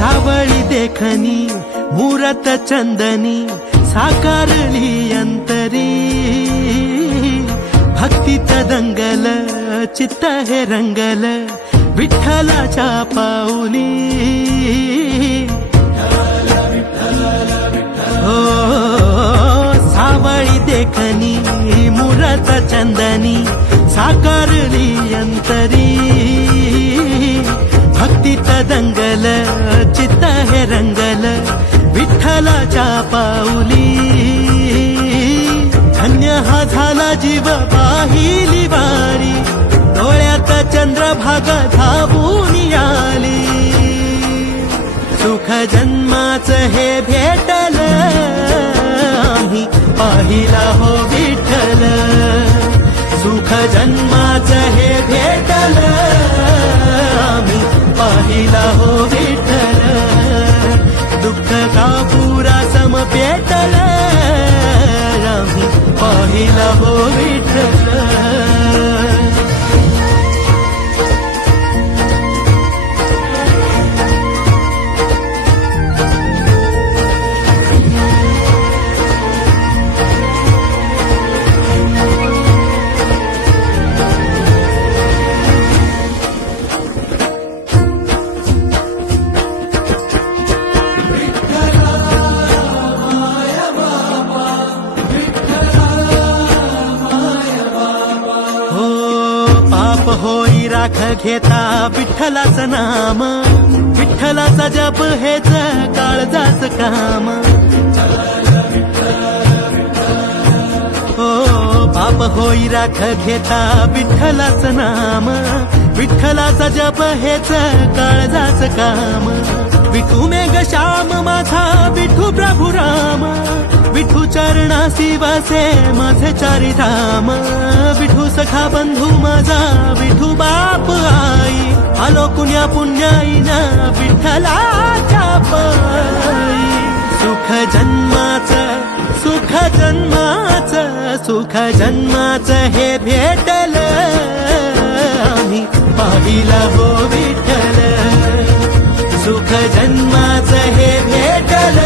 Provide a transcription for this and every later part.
सावळी देखणी मूरत चंदनी साकारली अंतरी भक्तीत दंगल चित्त हे रंगल विठ्ठलाच्या पाऊली हो सावळी देखणी मूरत चंदनी साकारली अंतरी भक्तीत दंगल चित्त हे रंगल विठ्ठलाच्या पाऊली धन्य हा झाला जीव पाहिली वारी डोळ्यात चंद्रभागा धावून आली सुख जन्माचं हे भेटल आम्ही पाहिला हो विठ्ठल सुख जन्माचं हे भेटल आम्ही पाहिला हो विठ्ठल दुःख का पुरा सम पेटल आम्ही पाहिला हो विठ्ठल होई राख घेता विठ्ठलाचं नाम विठ्ठलाचा जप हेच काळजाच काम हो पाप होई राख घेता विठ्ठलाचं नाम विठ्ठलाचा जप हेच काळजाच काम विठू मेघ श्याम माझा विठू प्रभू राम विठू चरणासी वसे माझे चारी धाम विठू सखा बंधू माझा विठू बाप आई आलो कुण्या पुण्याईना विठ्ठलाच्या पायी सुख जन्माचं सुख जन्माचं सुख जन्माचं हे भेटल आम्ही पाहिला हो विठ्ठल सुख जन्माचं हे भेटल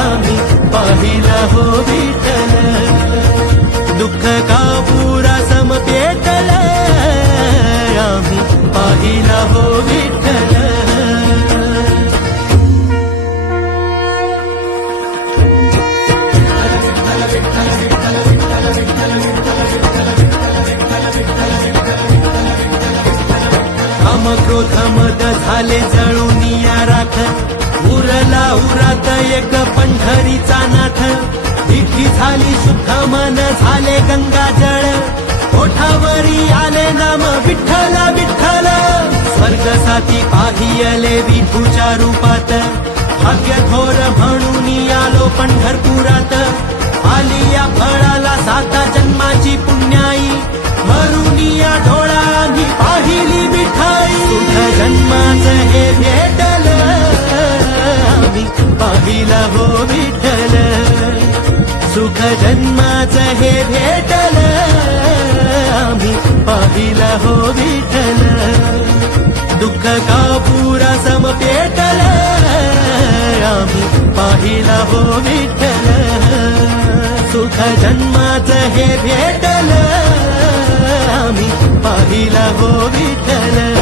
आम्ही पाहिला हो विठ्ठल दुःख का पुरा सम पेटल आम्ही पाहिला हो विठ्ठल काम क्रोध मद झाले जळून या राख उरला उरात एक पंढरीचा नाथ विठी झाली शुद्ध मन झाले गंगा जळ ओठावरी आले नाम विठ्ठल विठ्ठल स्वर्ग साथी पाहियले विठूच्या रूपात भाग्य थोर म्हणून आलो पंढरपुरात आली या फळाला साता जन्माची पुण्याई मरून या डोळ्यांनी पाहिली विठाई सुख जन्माचं हे भेटल आम्ही पाहिला हो विठ्ठल सुख जन्माचं हे भेटल आम्ही पाहिला हो विठ्ठल दुःख का पुरा सम पेटल आम्ही पाहिला हो विठ्ठल सुख जन्माचं हे भेटल आम्ही पाहिला हो विठ्ठल